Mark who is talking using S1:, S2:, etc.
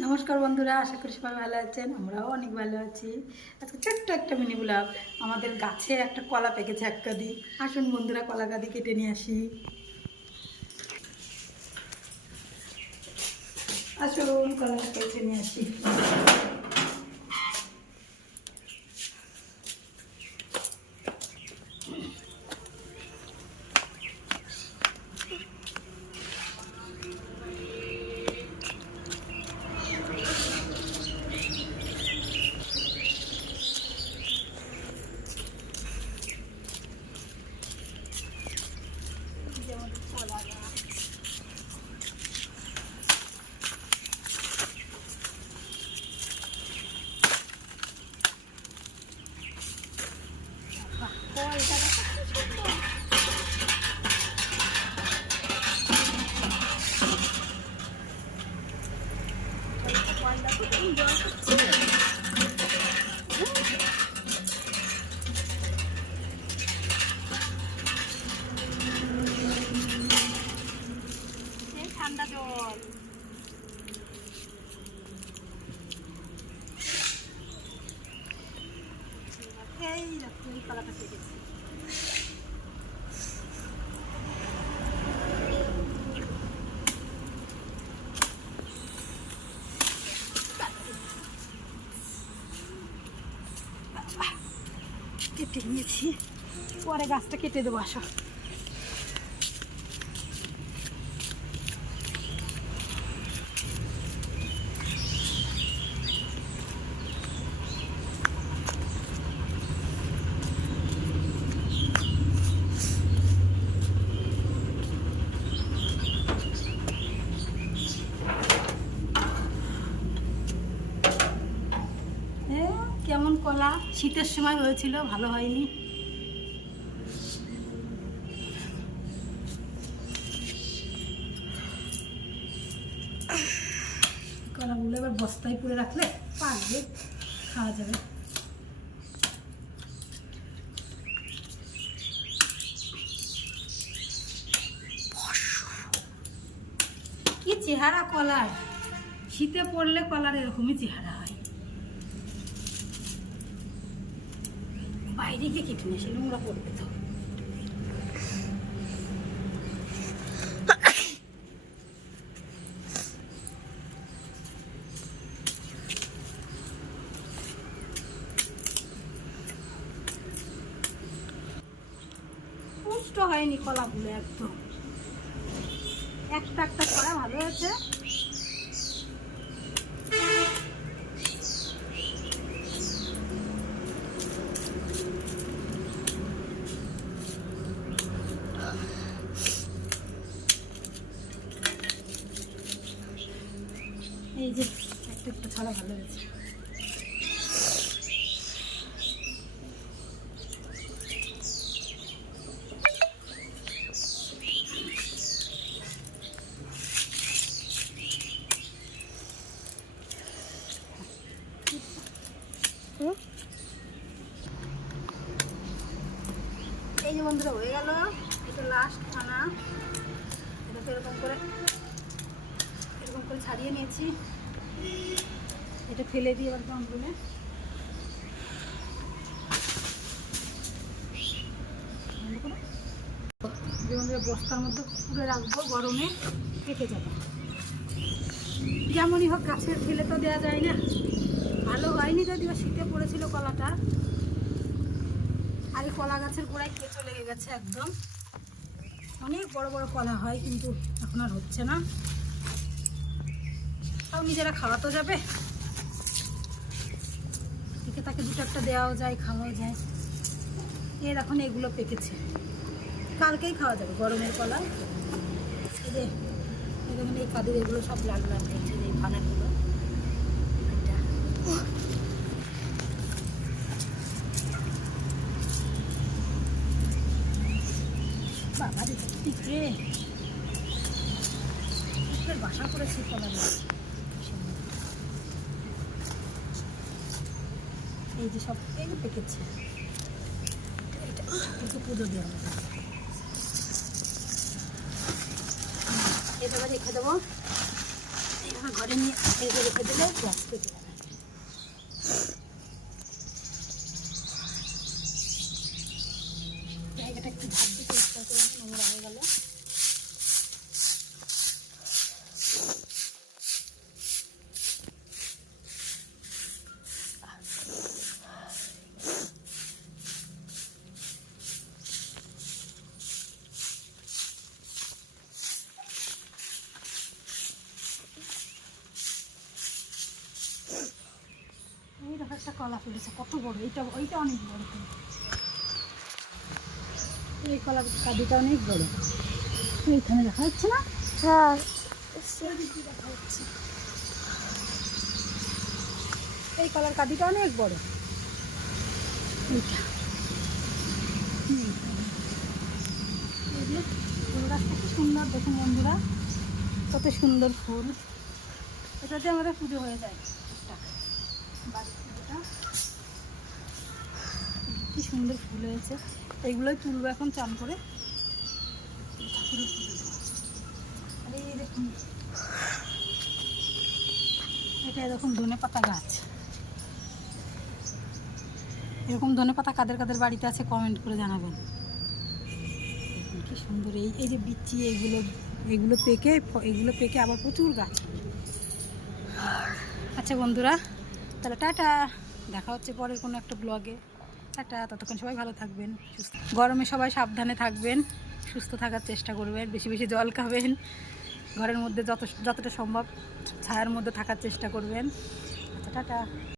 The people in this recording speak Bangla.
S1: নমস্কার বন্ধুরা, আশা করি সবাই ভালো আছেন, আমরাও অনেক ভালো আছি। আজকে ছোট্ট একটা মিনি ব্লগ আমাদের গাছে একটা কলা পেকেছে একটা দি আসুন বন্ধুরা, কলা গাদি কেটে নিয়ে আসি। আসুন, কলা কেটে নিয়ে আসি যেমন কলা গাছ বাহ, কলটা কত সুন্দর। কলটা কলটা খুব সুন্দর হচ্ছে। এই ঠান্ডা জল এই কেটে নিয়েছি। পরে গাছটা কেটে দেবো আসো। শীতের সময় হয়েছিল, ভালো হয়নি। কলাগুলো এবার বস্তায় পুরে রাখলে পাকবে খাওয়া যাবে। কি চেহারা কলার? শীতে পড়লে কলার এরকমই চেহারা হয়। বাইরে গিয়ে কেটে নিয়ে এসে নোংরা পড়বে তো। হয়নি কলাগুলো একদম। একটা একটা করা ভালো আছে এই যে, একটা একটা ভালো হয়েছে। এই যে বন্ধুরা, হয়ে গেল। এটা লাস্ট খানা। এটা তো এরকম করে এরকম করে ছাড়িয়ে নিয়েছি। এটা ফেলে দিয়ে এবার কমগুলো যেমন বস্তার মধ্যে পুরে রাখব, গরমে পেকে যাবে। যেমনই হোক, গাছের ফেলে তো দেওয়া যায় না। ভালো হয়নি যদিও শীতে পড়েছিল কলাটা। আর কলা গাছের গোড়ায় কেঁচো লেগে গেছে একদম। অনেক বড় বড় কলা হয় কিন্তু এখন আর হচ্ছে না। তাও নিজেরা খাওয়া যাবে। একে তাকে দুটো একটা দেওয়াও যায়, খাওয়াও যায়। এর এখন এগুলো পেকেছে। কালকেই খাওয়া যাবে, গরমের কলা। এই যে, এই কাদের এগুলো সব লাল লাল হয়েছে, এই ফানাগুলো এটা। বাবা রে বাসা করেছি কলা এই যে সব এই পেকেছে একটু পুজো দেওয়া হবে এটা রেখে দেবো। এইভাবে ঘরে নিয়ে রেখে রেখে দিলে জায়গাটা একটু ঝাঁপ দিয়ে পরিষ্কার করে নোংরা হয়ে গেল। এই দেখো একটা কলা ফুলেছে কত বড় এইটা ওইটা অনেক বড়। এই কলার কাদিটা অনেক বড়। এইখানে দেখা যাচ্ছে না?
S2: হ্যাঁ।
S1: দেখা যাচ্ছে এই কলার কাদিটা অনেক বড়। এইটা। ফুল গাছটা কি সুন্দর দেখুন বন্ধুরা কত সুন্দর ফুল। এটাতে আমাদের পুজো হয়ে যায়। টুকটাক। কি সুন্দর ফুল হয়েছে। এইগুলোই তুলবো এখন চান করে। দেখুন। এটা এরকম ধনে পাতা গাছ। এরকম ধনে পাতা কাদের কাদের বাড়িতে আছে কমেন্ট করে জানাবেন। কি সুন্দর। এই এই যে বিচি, এগুলো এগুলো পেকে এগুলো পেকে আবার প্রচুর গাছ। আচ্ছা বন্ধুরা, তাহলে টাটা। দেখা হচ্ছে পরের কোনো একটা ব্লগে টাটা, ততক্ষণ সবাই ভালো থাকবেন, সুস্থ গরমে সবাই সাবধানে থাকবেন, সুস্থ থাকার চেষ্টা করবেন, বেশি বেশি জল খাবেন, ঘরের মধ্যে যত যতটা সম্ভব ছায়ার মধ্যে থাকার চেষ্টা করবেন। আচ্ছা টাটা।